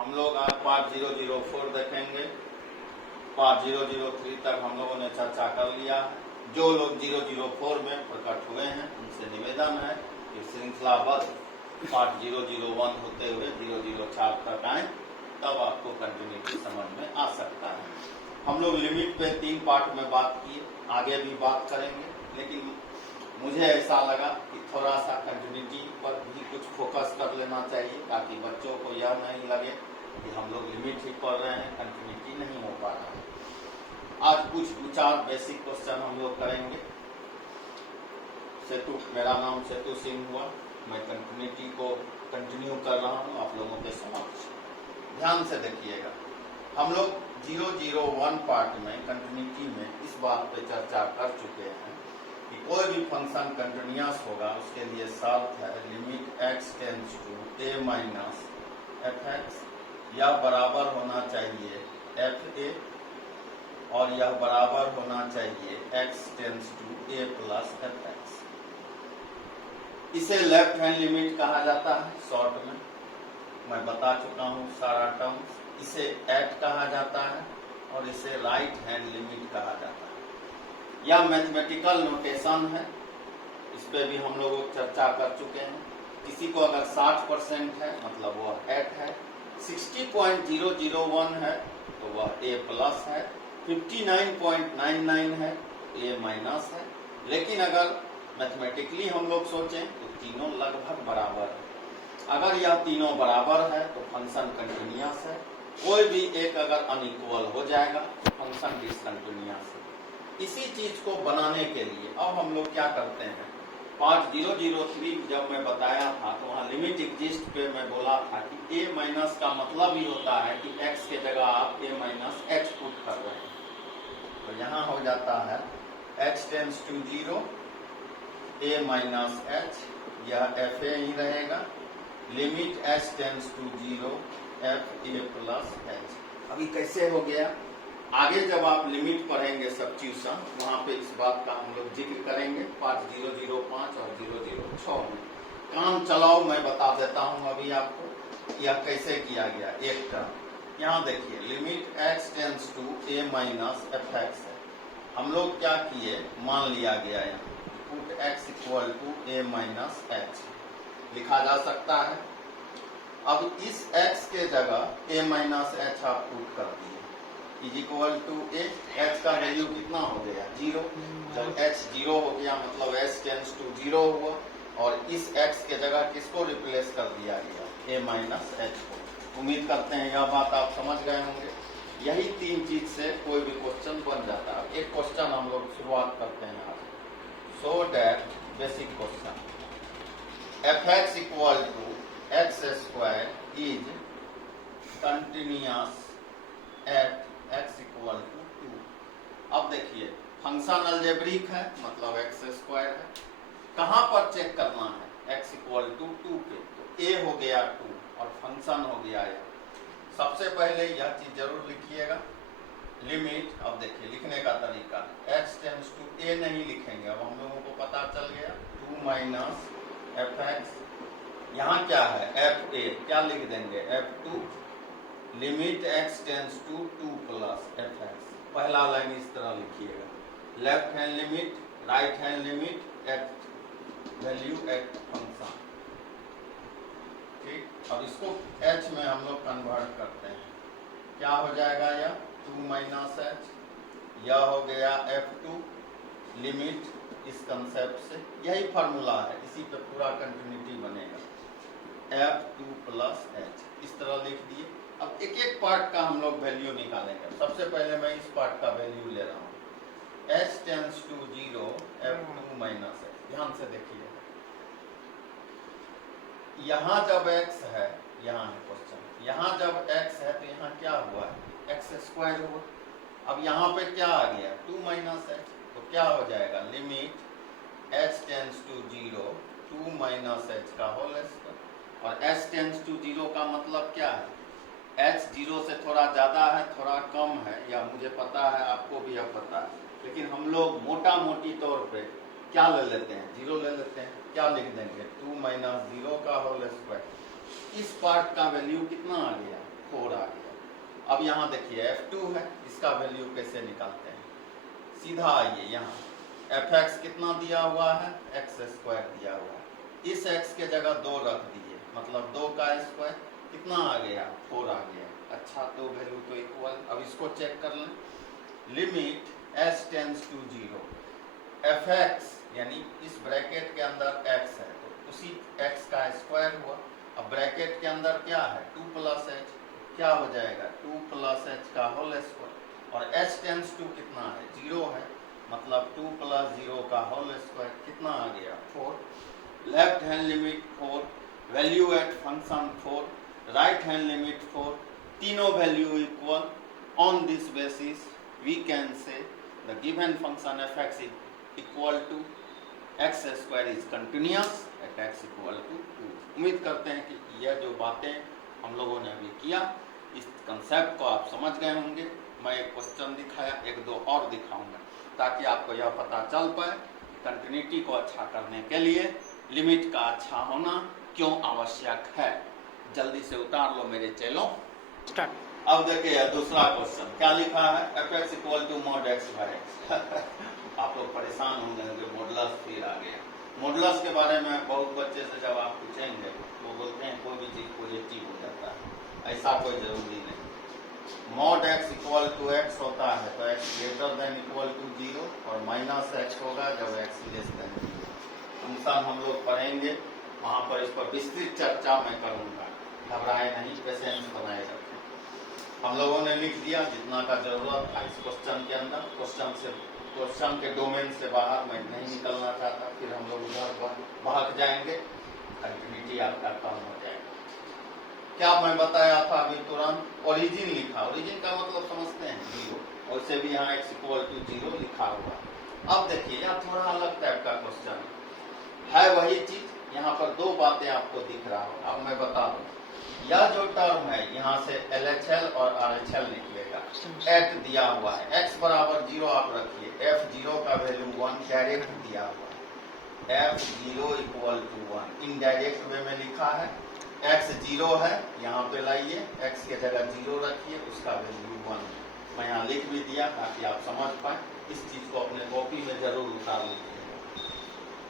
हम लोग आज पार्ट 004 देखेंगे। पार्ट 003 तक हम लोगों ने चर्चा कर लिया। जो लोग 004 में प्रकट हुए हैं उनसे निवेदन है कि श्रृंखलाबद्ध पार्ट 001 होते हुए 004 तक आए, तब आपको कंटिन्यूटी समझ में आ सकता है। हम लोग लिमिट पे 3 पार्ट में बात किए, आगे भी बात करेंगे, लेकिन मुझे ऐसा लगा कि थोड़ा सा कंटिन्यूटी पर भी कुछ फोकस कर लेना चाहिए, ताकि बच्चों को यह नहीं लगे कि हम लोग लिमिट ही पढ़ रहे हैं, कंटिन्यूटी नहीं हो पा रहा है। आज कुछ 2-4 बेसिक क्वेश्चन हम लोग करेंगे। सेतु, मेरा नाम सेतु सिंह हुआ, मैं कंटिन्यूटी को कंटिन्यू कर रहा हूँ आप लोगों के समक्ष। ध्यान से देखिएगा, हम लोग 001 पार्ट में कंटिन्यूटी में इस बात पे चर्चा कर चुके हैं कि कोई भी फंक्शन कंटिन्यूअस होगा उसके लिए शर्त है limit x tends to a minus fx, यह बराबर होना चाहिए fa और यह बराबर होना चाहिए x tends to a plus fx। इसे लेफ्ट हैंड लिमिट कहा जाता है, शॉर्ट में मैं बता चुका हूँ सारा टर्म्स। इसे एट कहा जाता है और इसे राइट हैंड लिमिट कहा जाता है। यह मैथमेटिकल नोटेशन है, इस पे भी हम लोग चर्चा कर चुके हैं। किसी को अगर 60% है मतलब वह एट है, 60.001 है तो वह ए प्लस है, 59.99 है ए माइनस है। लेकिन अगर मैथमेटिकली हम लोग सोचें तो तीनों लगभग बराबर है। अगर यह तीनों बराबर है तो फंक्शन कंटिन्यूअस है। कोई भी एक अगर अनइक्वल हो जाएगा तो फंक्शन डिसकंटिन्यूअस है। इसी चीज को बनाने के लिए अब हम लोग क्या करते हैं, पार्ट 003 जब मैं बताया था तो वहाँ लिमिट एग्जिस्ट पे मैं बोला था कि a माइनस का मतलब ही होता है कि x के जगह आप a माइनस h पुट कर रहे हैं। तो यहाँ हो जाता है x tends to 0 a minus h, यह fa ही रहेगा। Limit h tends to 0 f a plus h। अभी कैसे हो गया, आगे जब आप लिमिट पढ़ेंगे सब्स्टिट्यूशन, वहां पे इस बात का हम लोग जिक्र करेंगे पार्ट 005 और 006 में। काम चलाओ मैं बता देता हूं अभी आपको यह कैसे किया गया। एक टर्म यहाँ देखिए, limit x tends to a minus fx है। हम लोग क्या किए, मान लिया गया यहाँ put x equal to a minus h लिखा जा सकता है। अब इस x के जगह a माइनस h आप पुट कर दिए is equal to a, h का वैल्यू कितना हो गया 0। जब h 0 हो गया मतलब h टेंड्स टू 0 हुआ, और इस x के जगह किसको रिप्लेस कर दिया गया a माइनस h को। उम्मीद करते हैं यह बात आप समझ गए होंगे। यही 3 चीज से कोई भी क्वेश्चन बन जाता है। एक क्वेश्चन हम लोग शुरुआत करते हैं आज। So that basic question, fx equal to x square is continuous at x equal to 2। अब देखिए फंक्शन अलजेब्रिक है मतलब x स्क्वायर है। कहां पर चेक करना है, x इक्वल टू 2 पे, तो a हो गया 2 और फंक्शन हो गया यह। सबसे पहले यह चीज जरूर लिखिएगा, लिमिट। अब देखिए लिखने का तरीका, x टेंड्स टू a नहीं लिखेंगे, अब हम लोगों को पता चल गया 2 माइनस fx। यहाँ क्या है fa, क्या लिख देंगे f2, limit x tends to 2 plus fx। पहला लाइन इस तरह लिखिएगा, left hand limit right hand limit at value at function. ठीक, अब इसको h में हम लोग कन्वर्ट करते हैं, क्या हो जाएगा यह 2 माइनस h, यह हो गया f2 लिमिट। इस कंसेप्ट से यही फॉर्मूला है, इसी पे पूरा कंटिन्यूटी बनेगा, f2 प्लस h। इस तरह लिख दिए। अब एक एक पार्ट का हम लोग वैल्यू निकालेंगे। सबसे पहले मैं इस पार्ट का वैल्यू ले रहा हूँ, h tends to 0 f2 minus h। ध्यान से देखिए, यहाँ जब x है, यहाँ है क्वेश्चन, यहाँ जब x है तो यहाँ क्या हुआ है x स्क्वायर हुआ। अब यहाँ पे क्या आ गया 2 माइनस h, तो क्या हो जाएगा limit h tends to 0 2 minus h का होल स्क्वायर। और h टेंड्स टू 0 का मतलब क्या है, h 0 से थोड़ा ज्यादा है थोड़ा कम है, या मुझे पता है आपको भी अब पता है, लेकिन हम लोग मोटा मोटी तौर पे क्या ले लेते हैं 0 ले लेते हैं। क्या लिख देंगे 2 माइनस 0 का होल स्क्वायर। इस पार्ट का वैल्यू कितना आ गया, 4 आ गया। अब यहाँ देखिए f2 है, इसका वैल्यू कैसे निकालते हैं, सीधा आइए यहाँ fx कितना दिया हुआ है, x² दिया हुआ है, इस x के जगह 2 रख दिए, मतलब 2 का स्क्वायर कितना आ गया, 4 आ गया। अच्छा, तो वैल्यू तो इक्वल। अब इसको चेक कर लें, limit s tends to 0, fx यानी इस ब्रैकेट के अंदर x है तो उसी x का स्क्वायर हुआ। अब ब्रैकेट के अंदर क्या है, 2 + h, क्या हो जाएगा 2 + h का होल स्क्वायर, और s टेंड्स टू कितना है, 0 है, मतलब 2 + 0 का होल स्क्वायर कितना आ गया, 4। Left hand limit 4, value at function 4, right hand limit 4, तीनों value equal. On this basis we can say the given function fx equal to x² is continuous at x = 2। उम्मीद करते हैं कि यह जो बातें हम लोगों ने अभी किया, इस कंसेप्ट को आप समझ गए होंगे। मैं एक क्वेश्चन दिखाया, 1-2 और दिखाऊंगा ताकि आपको यह पता चल पाए कंटिन्यूटी को अच्छा करने के लिए लिमिट का अच्छा होना क्यों आवश्यक है। जल्दी से उतार लो मेरे चेलों। अब देखिए दूसरा क्वेश्चन क्या लिखा है, fx = mod x/x। आप लोग परेशान होंगे, मॉडुलस फिर आ गया। मॉडुलस के बारे में बहुत बच्चे से जब आप पूछेंगे वो बोलते हैं कोई भी चीज पॉजिटिव हो जाता है, ऐसा कोई जरूरी नहीं। mod x = x होता है तो x > 0 और -x होगा जब x <0। फंक्शन हम लोग पढ़ेंगे, वहां पर इस पर विस्तृत चर्चा मैं करूंगा, घबराए नहीं, पेशेंस बनाए रखें। हम लोगों ने लिख दिया जितना का जरूरत था इस क्वेश्चन के अंदर। क्वेश्चन के डोमेन से बाहर मैं नहीं निकलना चाहता, फिर हम लोग उधर बहक जाएंगे, कंटिन्यूटी आपका कम हो जाएगा। क्या मैं बताया था अभी तुरंत, ओरिजिन लिखा, ओरिजिन का मतलब समझते हैं 0, वैसे भी यहाँ x = 0 लिखा हुआ। अब देखिए यह थोड़ा अलग टाइप का क्वेश्चन है वही चीज, यहाँ पर 2 बातें आपको दिख रहा हो। अब मैं बता दूं, यह जो टर्म है यहाँ से LHL और RHL निकलेगा, एट दिया हुआ है, x = 0 आप रखिए, f0 का वैल्यू 1 डायरेक्ट दिया हुआ है, f0 = 1 इनडायरेक्ट वे में लिखा है, x 0 है, यहाँ पे लाइए, x के जगह 0 रखिए, उसका वैल्यू 1। मैं यहाँ लिख भी दिया ताकि आप समझ पाए, इस चीज को अपने कॉपी में जरूर उतार लीजिए।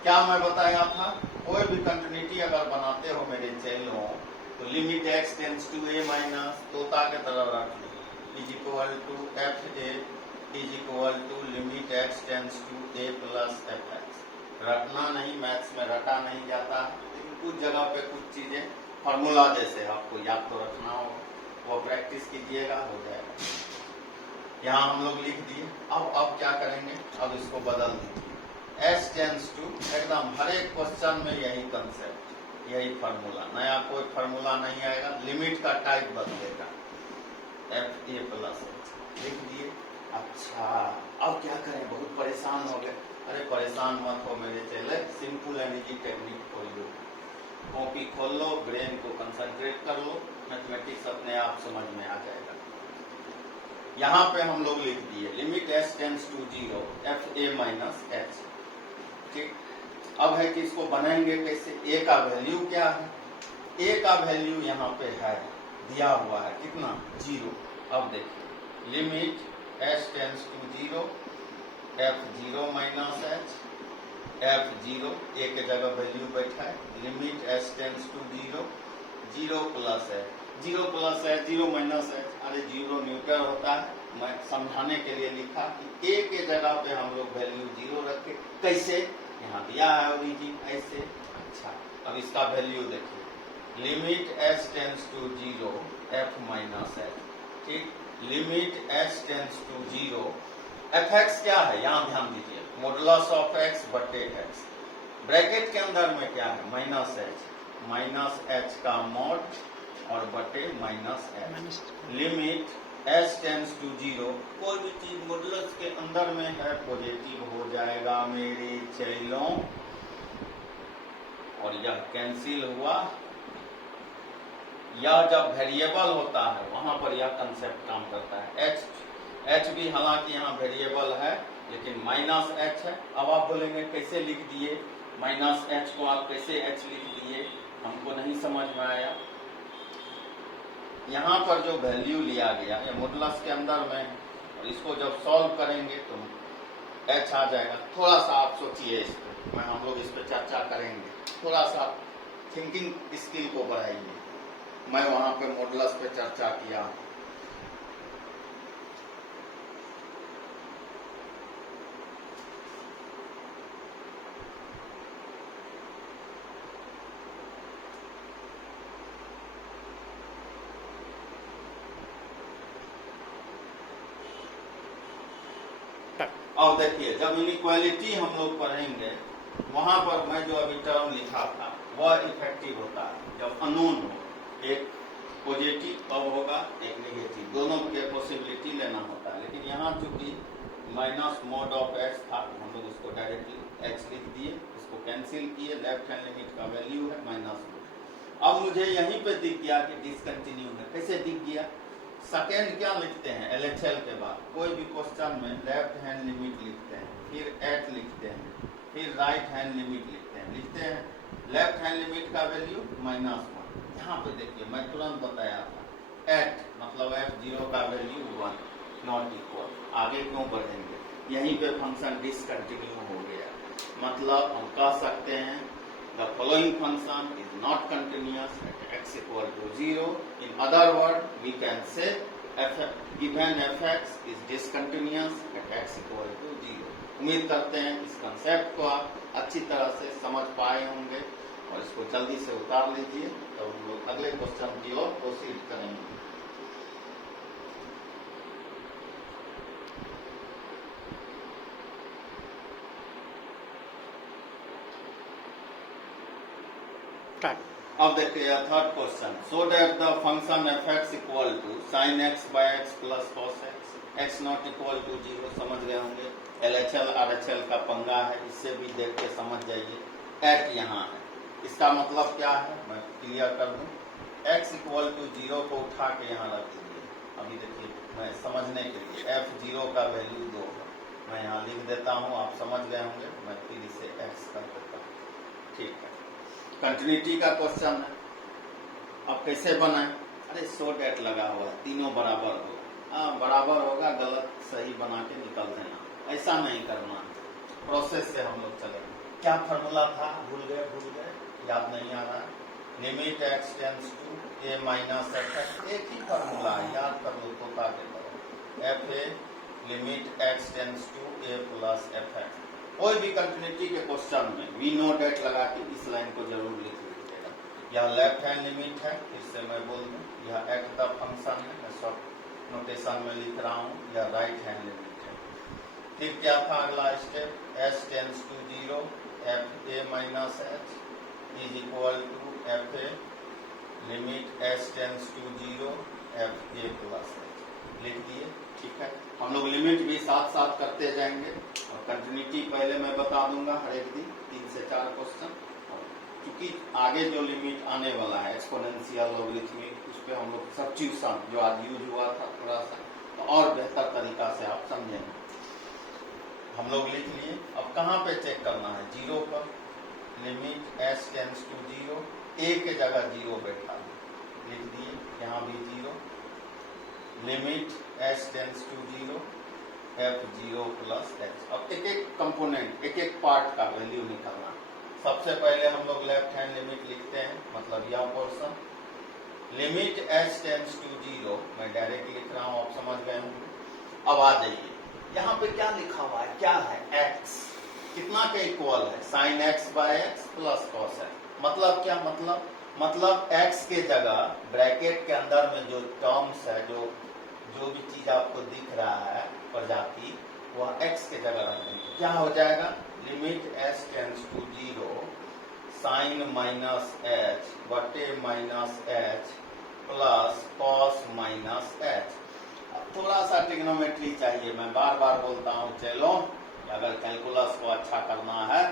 क्या मैं बताया था, कोई भी कंटिन्यूटी अगर बनाते हो मेरे चेलों तो limit x tends to a- तोता के तरह रख लो, = fa limit x tends to a + fx। रटना नहीं, मैथ्स में रटा नहीं जाता, लेकिन कुछ जगह पे कुछ चीजें फार्मूला जैसे आपको याद तो रखना हो, वो प्रैक्टिस कीजिएगा, हो जाएगा। यहाँ हम लोग लिख दिए। अब क्या करेंगे, अब इसको बदल दीजिए, s टेंड्स टू, एकदम हर एक क्वेश्चन में यही कंसेप्ट, यही फार्मूला, नया कोई फार्मूला नहीं आएगा, लिमिट का टाइप बदलेगा, fa + h लिख दिए। अच्छा, अब क्या करें, बहुत परेशान हो गए। अरे परेशान मत हो मेरे चेले, सिंपल एंड इजी टेक्निक खोल लो, कॉपी खोल लो, ब्रेन को कंसंट्रेट कर लो, मैथमेटिक्स अपने आप समझ में आ जाएगा। यहाँ पे हम लोग लिख दिए limit s tends to 0 fa - h। ठीक, अब है कि इसको बनाएंगे कैसे, a का वैल्यू क्या है, a का वैल्यू यहाँ पे है दिया हुआ है कितना, 0। अब देखिए limit s tends to 0 f0 - h, f0 a के जगह वैल्यू बैठा है, limit s tends to 0 0 + h, 0 + h 0 - h, अरे 0 न्यूट्रल होता है, मैं समझाने के लिए लिखा कि a के जगह पे हम लोग वैल्यू 0 रखे, कैसे, यहाँ दिया है ओरिजिन ऐसे। अच्छा, अब इसका वैल्यू देखिए, limit s tends to 0 f - h, ठीक, limit s tends to 0, fx क्या है, यहाँ ध्यान दीजिए, मॉडुलस ऑफ x बटे x, ब्रैकेट के अंदर में क्या है, -h का मॉड और बटे -h, limit s tends to 0, कोई भी चीज मॉडुलस के अंदर में है पॉजिटिव हो जाएगा मेरे चेलों, और यह कैंसिल हुआ। यह जब वेरिएबल होता है वहां पर यह कंसेप्ट काम करता है, h भी हालांकि यहाँ वेरिएबल है लेकिन -h है। अब आप बोलेंगे कैसे लिख दिए -h को, आप कैसे h लिख दिए, हमको नहीं समझ में आया। यहाँ पर जो वैल्यू लिया गया ये मॉडुलस के अंदर में है, और इसको जब सॉल्व करेंगे तो h आ जाएगा। थोड़ा सा आप सोचिए इस पर, हम लोग इस पर चर्चा करेंगे, थोड़ा सा थिंकिंग स्किल को बढ़ाइए। मैं वहां पे मॉडुलस पे चर्चा किया। अब देखिए, जब इनइक्वालिटी हम लोग पढ़ेंगे वहां पर मैं जो अभी टर्म लिखा था वह इफेक्टिव होता है जब अननोन हो। एक पॉजिटिव कब होगा, एक नेगेटिव, दोनों के पॉसिबिलिटी लेना होता है। लेकिन यहाँ चूंकि माइनस मोड ऑफ एच था, हम लोग उसको डायरेक्टली एच लिख दिए, इसको कैंसिल किए, लेफ्ट हैंड लिमिट का वैल्यू है माइनस मोड। अब मुझे यहीं पे दिख गया कि डिसकंटिन्यू है। कैसे दिख गया? सेकेंड क्या लिखते हैं LHL के बाद, कोई भी क्वेश्चन में लेफ्ट हैंड लिमिट लिखते हैं, फिर एट लिखते हैं, फिर राइट हैंड लिमिट लिखते हैं लेफ्ट हैंड लिमिट का वैल्यू -1। यहाँ पे देखिए मैं तुरंत बताया था, एट मतलब f0 का वैल्यू 1 नॉट इक्वल। आगे क्यों बढ़ेंगे, यहीं पे फंक्शन डिसकंटिन्यू हो गया। मतलब हम कह सकते हैं the following function is not continuous at x equal to 0. In other words, we can say given fx is discontinuous at x equal to 0. उम्मीद करते हैं इस कंसेप्ट को आप अच्छी तरह से समझ पाए होंगे, और इसको जल्दी से उतार लीजिए, तो हम लोग अगले क्वेश्चन की ओर प्रोसीड करेंगे। अब देखिए third question, so that the function fx equal to sin x by x plus cos x, x not equal to 0। समझ गए होंगे, LHL RHL का पंगा है, इससे भी देख के समझ जाइए। एट यहाँ है, इसका मतलब क्या है मैं क्लियर कर दूं। x इक्वल टू 0 को उठा के यहाँ रख दीजिए। अभी देखिए मैं समझने के लिए f0 का वैल्यू 2 है, मैं यहाँ लिख देता हूँ, आप समझ गए होंगे। मैं फिर इसे x कर देता हूँ, ठीक है। कंटिन्यूटी का क्वेश्चन है, अब कैसे बनाए? अरे सो डेट लगा हुआ है, तीनों बराबर होगा। बराबर होगा, गलत सही बना के निकल देना, ऐसा नहीं करना। प्रोसेस से हम लोग चलेंगे। क्या फॉर्मूला था, भूल गए, याद नहीं आ रहा। Limit x tends to a minus f, एक ही फॉर्मूला है, याद कर लो तो का f a limit x tends to a plus f. कोई भी कंटिन्यूटी के क्वेश्चन में वी नो डेट लगा के इस लाइन को जरूर लिख लीजिएगा। यह लेफ्ट हैंड लिमिट है, फिर से मैं बोल दूं, यह एक्ट द फंक्शन है, मैं सब नोटेशन में लिख रहा हूँ, यह राइट हैंड लिमिट है। फिर क्या था अगला step, s tends to 0 f a minus h is equal to f a limit s tends to 0 f a plus h लिख दिए, ठीक है। हम लोग लिमिट भी साथ साथ करते जाएंगे, और कंटिन्यूटी पहले मैं बता दूंगा हर एक दिन 3 से 4 क्वेश्चन। क्योंकि आगे जो लिमिट आने वाला है एक्सपोनेंशियल लॉगरिथमिक, उस पर हम लोग सब्स्टिट्यूशन जो आज यूज हुआ था थोड़ा सा, तो और बेहतर तरीका से आप समझेंगे। हम लोग लिख लिए। अब कहाँ पे चेक करना है, 0 पर limit s tends to 0, a के जगह 0 बैठा लिख दिए, यहाँ भी 0 limit s tends to 0 f0 plus h। अब एक एक कंपोनेंट, एक एक पार्ट का वैल्यू निकालना। सबसे पहले हम लोग लेफ्ट हैंड लिमिट लिखते हैं, मतलब यह portion limit s tends to 0, मैं डायरेक्ट लिख रहा हूँ, आप समझ गए होंगे। अब आ जाइए, यहाँ पे क्या लिखा हुआ है, क्या है, x कितना के इक्वल है, sin x by x plus cos x। मतलब क्या, मतलब x के जगह ब्रैकेट के अंदर में जो टर्म्स है, जो भी चीज आपको दिख रहा है प्रजाति, वह x के जगह रख देंगे। क्या हो जाएगा, limit s tends to 0 sine minus h बटे minus h plus cos minus h। थोड़ा सा ट्रिग्नोमेट्री चाहिए, मैं बार बार बोलता हूँ, चलो अगर कैलकुलस को अच्छा करना है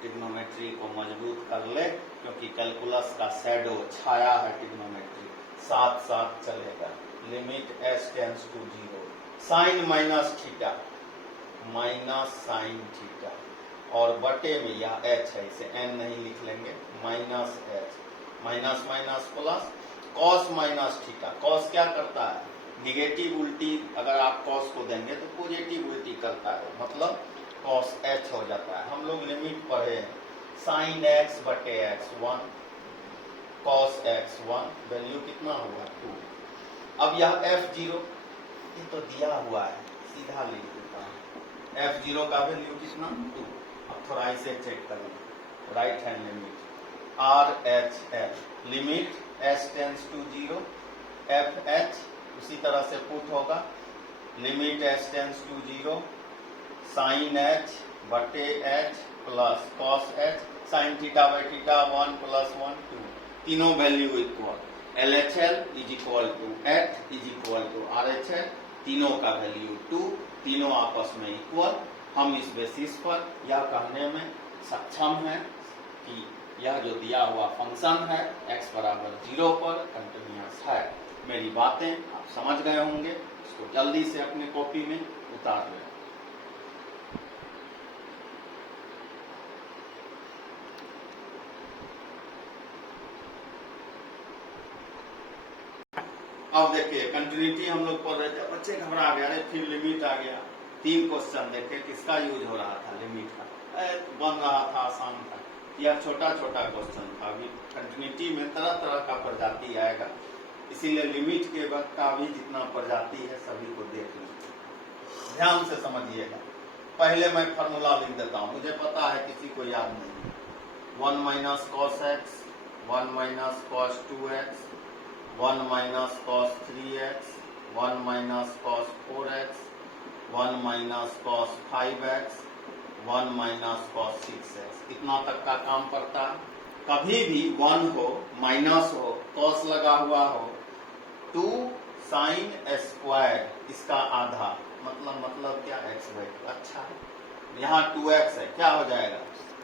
ट्रिग्नोमेट्री को मजबूत कर ले, क्योंकि कैलकुलस का शैडो छाया है ट्रिग्नोमेट्री, साथ साथ चलेगा। Limit s tends to 0 sine minus theta minus sine theta, और बटे में यह h है, इसे n नहीं लिख लेंगे, minus h, minus minus plus, cos minus theta. Cos क्या करता है? निगेटिव उल्टी अगर आप कॉस को देंगे तो पॉजिटिव उल्टी करता है, मतलब कॉस एच हो जाता है। हम लोग लिमिट पढ़े हैं, साइन एक्स बटे एक्स 1, कॉस एक्स 1, वैल्यू कितना हुआ 2। अब यह f0 ये तो दिया हुआ है, सीधा लिख देता हूं, f0 का वैल्यू कितना 2। अब थोड़ा इसे चेक करें, right hand limit R H L, limit s tends to 0 F H, उसी तरह से पुट होगा limit s tends to 0 sine H बटे H plus cos H, sine theta by theta 1 plus 1 2, तीनों value equal, L H L is equal to H is equal to R H L, तीनों का value 2, तीनों आपस में equal. हम इस basis पर यह कहने में सक्षम हैं कि यह जो दिया हुआ फंक्शन है x बराबर 0 पर कंटिन्यूअस है। मेरी बातें आप समझ गए होंगे, इसको जल्दी से अपने कॉपी में उतार लें। अब देखिए कंटिन्यूटी हम लोग पढ़ रहे थे, बच्चे घबरा गए, अरे फिर लिमिट आ गया। 3 क्वेश्चन देखे किसका यूज हो रहा था, लिमिट का, बन रहा था, आसान था। यह छोटा छोटा क्वेश्चन था। अभी कंटिन्यूटी में तरह तरह का प्रजाति आएगा, इसीलिए लिमिट के वक्त का भी जितना प्रजाति है सभी को देख लीजिए, ध्यान से समझिएगा। पहले मैं फॉर्मूला लिख देता हूं, मुझे पता है किसी को याद नहीं। 1 minus cos x, 1 minus cos 2x, 1 minus cos 3x, 1 minus cos 4x, 1 minus cos 5x, 1 minus cos 6x, इतना तक का काम पड़ता है। कभी भी 1 हो, माइनस हो, कॉस लगा हुआ हो, 2 साइन स्क्वायर इसका आधा, मतलब क्या x/2। अच्छा है, यहाँ 2x है, क्या हो जाएगा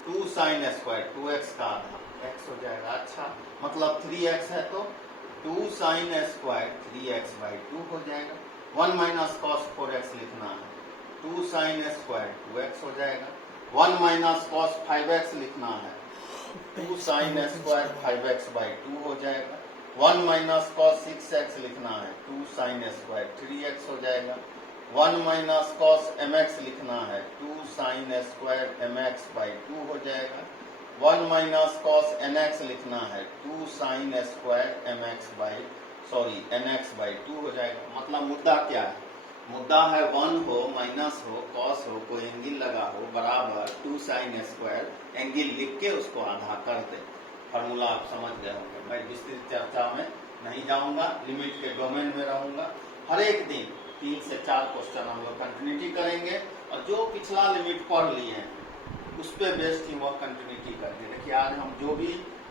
2 साइन स्क्वायर, 2x का आधा x हो जाएगा। अच्छा, मतलब 3x है तो 2 साइन स्क्वायर 3x/2 हो जाएगा। 1 माइनस कॉस 4x लिखना है, 2 साइन स्क्वायर 2x हो जाएगा। 1 माइनस कॉस 5x लिखना है, 2 साइन स्क्वायर 5x/2 हो जाएगा। 1 माइनस कॉस 6x लिखना है, 2 साइन स्क्वायर 3x हो जाएगा। 1 माइनस कॉस mx लिखना है, 2 साइन स्क्वायर mx/2 हो जाएगा। 1 माइनस कॉस nx लिखना है, 2 साइन स्क्वायर nx/2 हो जाएगा। मतलब मुद्दा क्या है? मुद्दा है 1 हो, माइनस हो, कॉस हो, कोई एंगल लगा हो, बराबर 2 साइन स्क्वायर, एंगल लिख के उसको आधा कर दे। फॉर्मूला आप समझ गए होंगे, मैं विस्तृत चर्चा में नहीं जाऊंगा, लिमिट के डोमेन में रहूंगा। हर एक दिन 3 से 4 क्वेश्चन हम लोग कंटिन्यूटी करेंगे, और जो पिछला लिमिट पढ़ लिए हैं उस पे बेस्ड ही वह कंटिन्यूटी करेंगे। देखिए आज हम जो भी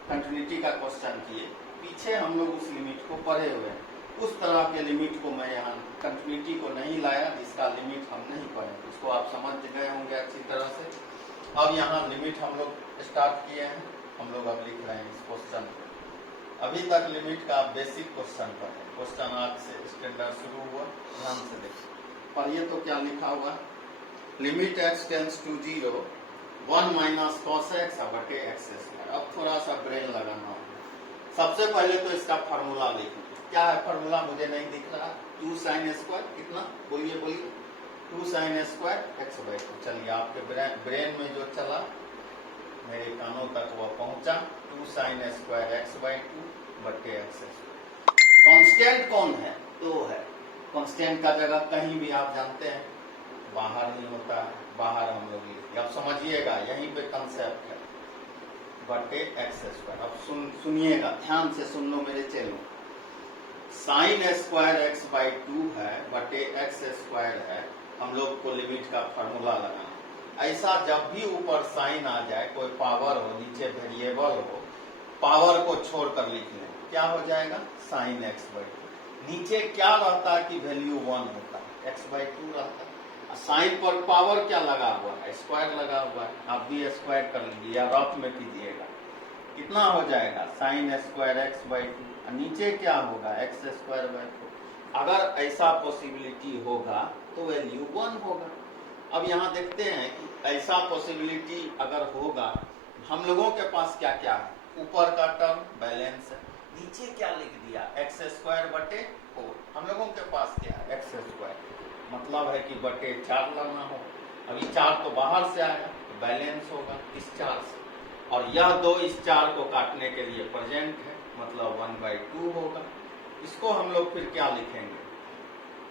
कंटिन्यूटी का क्वेश्चन किए, पीछे हम लोग उस लिमिट को पढ़े हुए हैं। उस तरह के लिमिट को मैं यहाँ कंटिन्यूटी को नहीं लाया, इसका लिमिट हम नहीं पढ़े, इसको आप समझ गए होंगे अच्छी तरह से। अब यहाँ लिमिट हम लोग स्टार्ट किए हैं, हम लोग अब लिख रहे हैं इस क्वेश्चन को। अभी तक लिमिट का बेसिक क्वेश्चन पर है, क्वेश्चन आज से स्टैंडर्ड शुरू हुआ, ध्यान से देखिए। पढ़िए तो क्या लिखा हुआ, limit x tends to 0 1 minus cos x बटे एक्स स्क्वायर। अब थोड़ा सा ब्रेन लगाना होगा। सबसे पहले तो इसका फॉर्मूला लिखिए, क्या है फॉर्मूला मुझे नहीं दिख रहा। 2 साइन स्क्वायर कितना, बोलिए 2 साइन स्क्वायर x/2। चलिए आपके ब्रेन में जो चला मेरे कानों तक वह पहुंचा, 2 साइन स्क्वायर x/2 बटे एक्स स्क्वायर। कांस्टेंट कौन है? 2 है। कांस्टेंट का जगह कहीं भी आप जानते हैं बाहर नहीं होता है, बाहर हम लोग लिखते। अब समझिएगा, यहीं पे कंसेप्ट है, बटे एक्स स्क्वायर। अब सुनिएगा, ध्यान से सुन लो मेरे चेलो। साइन स्क्वायर x/2 है बटे एक्स स्क्वायर है, हम लोग को लिमिट का फॉर्मूला लगाना। ऐसा जब भी ऊपर साइन आ जाए, कोई पावर हो, नीचे वेरिएबल हो, पावर को छोड़कर लिख लें, क्या हो जाएगा साइन x/2। नीचे क्या रहता है कि वैल्यू 1 होता है, x/2 रहता है। साइन पर पावर क्या लगा हुआ है, स्क्वायर लगा हुआ है। आप भी स्क्वायर कर लीजिए या रफ में कीजिएगा, कितना हो जाएगा साइन स्क्वायर x/2। नीचे क्या होगा x²/2। अगर ऐसा पॉसिबिलिटी होगा तो वैल्यू 1 होगा। अब यहाँ देखते हैं कि ऐसा पॉसिबिलिटी अगर होगा, हम लोगों के पास क्या क्या है, ऊपर का टर्म बैलेंस है, नीचे क्या लिख दिया, एक्स स्क्वायर बटे 4। हम लोगों के पास क्या है, एक्स स्क्वायर, मतलब है कि बटे 4 लाना हो। अभी 4 तो बाहर से आया तो बैलेंस होगा इस 4 से, और यह 2 इस 4 को काटने के लिए प्रेजेंट है, मतलब 1/2 होगा। इसको हम लोग फिर क्या लिखेंगे,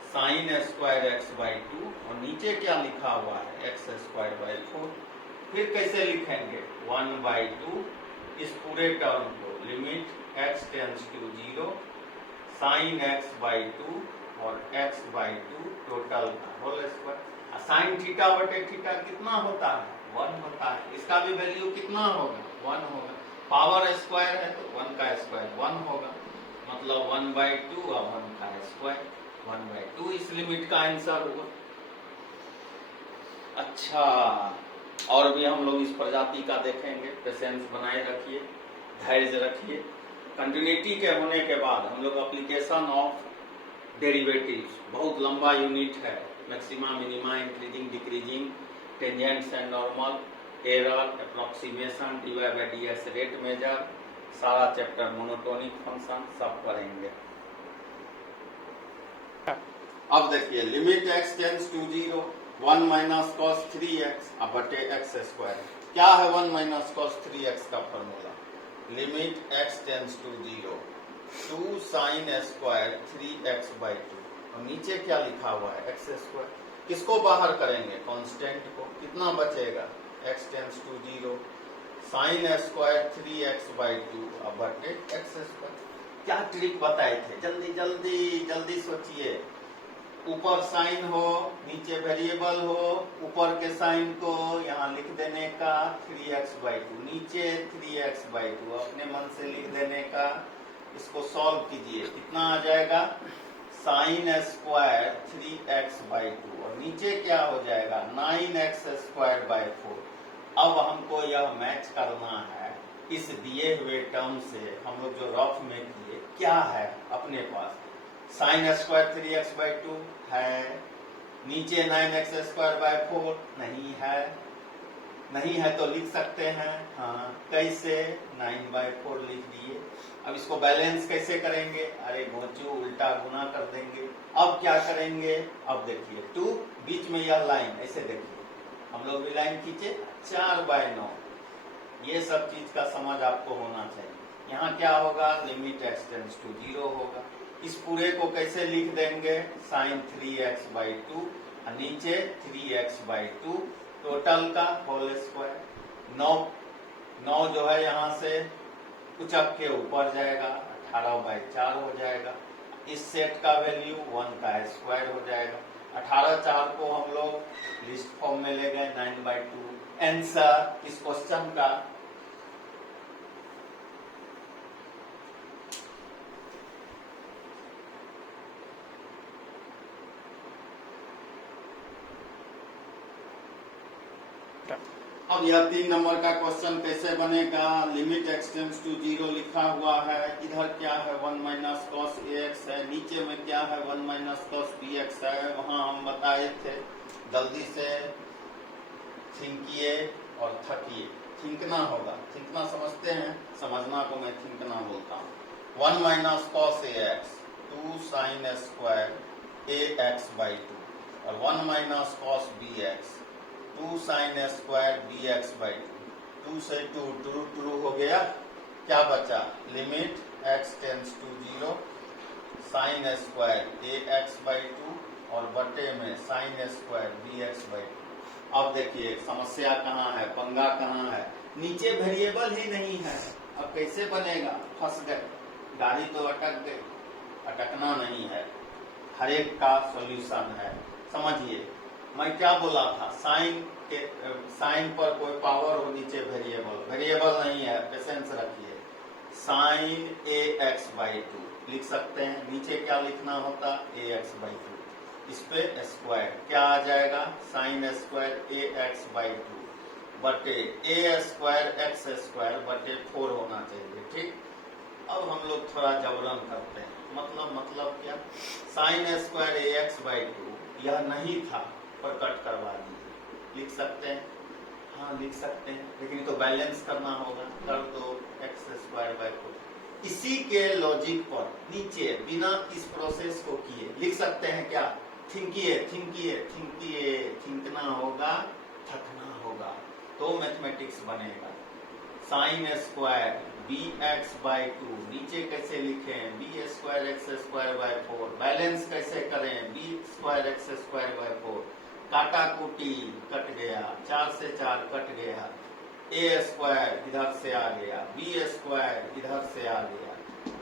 साइन स्क्वायर एक्स बाई 2, और नीचे क्या लिखा हुआ है, एक्स स्क्वायर बाई 4। फिर कैसे लिखेंगे, 1/2 इस पूरे टर्म को, limit x tends to 0 sine x by 2 और एक्स बाई 2 टोटल का होल स्क्वायर। साइन थीटा बटे थीटा कितना होता है, 1 होता है। इसका भी वैल्यू कितना होगा, 1 होगा। पावर स्क्वायर है तो 1 का स्क्वायर 1 होगा, मतलब 1/2 और 1 का स्क्वायर 1/2 इस लिमिट का आंसर हुआ। अच्छा, और भी हम लोग इस प्रजाति का देखेंगे, पेशेंस बनाए रखिए, धैर्य रखिए। कंटिन्यूटी के होने के बाद हम लोग एप्लीकेशन ऑफ डेरिवेटिव्स, बहुत लंबा यूनिट है, maxima minima increasing decreasing tangents and normal error approximation dy by ds rate measure, सारा चैप्टर मोनोटोनिक फंक्शन सब पढ़ेंगे। अब देखिए, limit x tends to 0 1 minus cos 3x अब बटे एक्स स्क्वायर। क्या है 1 माइनस कॉस 3x का formula, limit x tends to 0 2 sine square 3x by 2, और नीचे क्या लिखा हुआ है, एक्स स्क्वायर। किसको बाहर करेंगे, कांस्टेंट को, कितना बचेगा, x tends to 0 sine square 3x by 2 अब बटे एक्स स्क्वायर। क्या ट्रिक बताए थे, जल्दी जल्दी जल्दी सोचिए। ऊपर साइन हो, नीचे वेरिएबल हो, ऊपर के साइन को यहाँ लिख देने का 3x बाई 2, नीचे 3x बाई 2 अपने मन से लिख देने का। इसको सॉल्व कीजिए, कितना आ जाएगा, साइन स्क्वायर 3x बाई 2 और नीचे क्या हो जाएगा 9x स्क्वायर बाई 4। अब हमको यह मैच करना है इस दिए हुए टर्म से। हम लोग जो रफ में किए, क्या है अपने पास, साइन स्क्वायर 3x बाई 2 है, नीचे 9x स्क्वायर बाई 4 नहीं है, नहीं है तो लिख सकते हैं, हाँ कैसे, 9/4 लिख दिए। अब इसको बैलेंस कैसे करेंगे, अरे घोंचू उल्टा गुना कर देंगे। अब क्या करेंगे, अब देखिए 2 बीच में यह लाइन, ऐसे देखिए हम लोग भी लाइन खींचे 4/9, ये सब चीज का समझ आपको होना चाहिए। यहाँ क्या होगा, लिमिट x टेंस टू 0 होगा। इस पूरे को कैसे लिख देंगे, साइन 3x बाई 2 और नीचे 3x बाई 2 टोटल का होल स्क्वायर। 9 जो है यहाँ से उचक के ऊपर जाएगा, 18/4 हो जाएगा। इस सेट का वैल्यू 1 का स्क्वायर हो जाएगा। 18/4 को हम लोग लिस्ट फॉर्म में ले गए 9/2। आंसर इस क्वेश्चन का अब यह 3 नंबर का क्वेश्चन कैसे बनेगा, लिमिट x टेंस टू 0 लिखा हुआ है, इधर क्या है 1 माइनस कॉस ax है, नीचे में क्या है 1 माइनस कॉस bx है। वहां हम बताए थे, जल्दी से थिंकिए और थकिए। थिंकना होगा, थिंकना समझते हैं, समझना को मैं थिंकना बोलता हूँ। 1 minus cos ax 2 sine square ax by 2 और 1 minus cos bx 2 sine square bx by 2 से 2 ट्रू हो गया। क्या बचा, limit x tends to 0 sine square ax by 2 और बटे में साइन स्क्वायर bx बाई 2। अब देखिए समस्या कहाँ है, पंगा कहाँ है, नीचे वेरिएबल ही नहीं है। अब कैसे बनेगा, फंस गए, गाड़ी तो अटक गई। अटकना नहीं है, हर एक का सॉल्यूशन है। समझिए मैं क्या बोला था, साइन पर कोई पावर हो, नीचे वेरिएबल नहीं है, पेशेंस रखिए। साइन ax बाई 2 लिख सकते हैं, नीचे क्या लिखना होता, ax बाई 2, इस पे स्क्वायर क्या आ जाएगा, साइन स्क्वायर ax बाई 2 बटे a स्क्वायर x स्क्वायर बटे 4 होना चाहिए। ठीक, अब हम लोग थोड़ा जबरन करते हैं, मतलब क्या, साइन स्क्वायर ax बाई 2 यह नहीं था पर कट करवा दीजिए, लिख सकते हैं, हाँ लिख सकते हैं, लेकिन तो बैलेंस करना होगा, कर दो x स्क्वायर बाई 4 इसी के लॉजिक पर नीचे बिना इस प्रोसेस को किए लिख सकते हैं क्या, थिंकिए थिंकिए थिंकिए, थिंकना होगा, थकना होगा, तो मैथमेटिक्स बनेगा। साइन स्क्वायर bx/2 नीचे कैसे लिखें, b²x² 4, बैलेंस कैसे करें, b²x²4, काटा कुटी कट गया, 4 से 4 कट गया, a² इधर से आ गया, b² इधर से आ गया,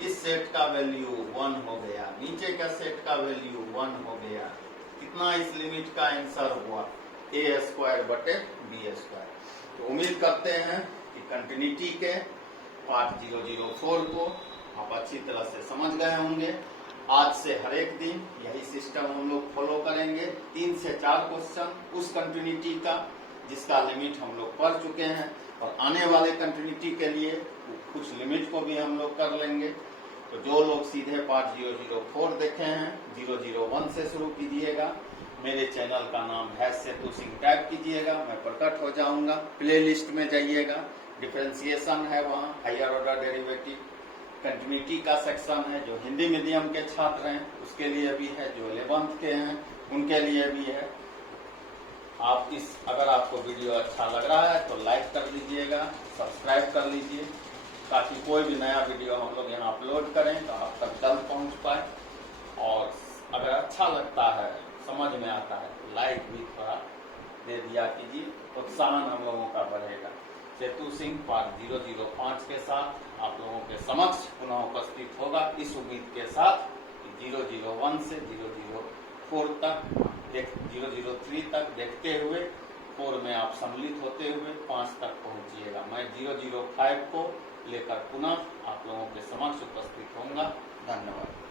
इस सेट का वैल्यू 1 हो गया, नीचे का सेट का वैल्यू 1 हो गया। कितना इस लिमिट का आंसर हुआ, a²/b²। तो उम्मीद करते हैं कि कंटिन्यूटी के पार्ट 004 को आप अच्छी तरह से समझ गए होंगे। आज से हर एक दिन यही सिस्टम हम लोग फॉलो करेंगे, 3 से 4 क्वेश्चन उस कंटिन्यूटी का जिसका लिमिट हम लोग पढ़ चुके हैं, और आने वाले कंटिन्यूटी के लिए कुछ लिमिट को भी हम लोग कर लेंगे। तो जो लोग सीधे पार्ट 004 देखे हैं, 001 से शुरू कीजिएगा। मेरे चैनल का नाम है सेतु सिंह, टाइप कीजिएगा, मैं प्रकट हो जाऊंगा। प्ले लिस्ट में जाइएगा, डिफरेंशिएशन है वहाँ, हायर ऑर्डर डेरिवेटिव, कंटिन्यूटी का सेक्शन है, जो हिंदी मीडियम के छात्र हैं उसके लिए भी है, जो 11th के हैं उनके लिए भी है। आप अगर आपको वीडियो अच्छा लग रहा है तो लाइक कर लीजिएगा, सब्सक्राइब कर लीजिए, ताकि कोई भी नया वीडियो हम लोग यहाँ अपलोड करें तो आप तक जल्द पहुँच पाए। और अगर अच्छा लगता है, समझ में आता है, तो लाइक भी थोड़ा दे दिया कीजिए, प्रोत्साहन हम लोगों का बढ़ेगा। सेतु सिंह पार्ट 005 के साथ आप लोगों के समक्ष पुनः उपस्थित होगा, इस उम्मीद के साथ कि 001 से 004 तक 003 तक देखते हुए 4 में आप सम्मिलित होते हुए 5 तक पहुंचिएगा। मैं 005 को लेकर पुनः आप लोगों के समक्ष उपस्थित होऊंगा। धन्यवाद।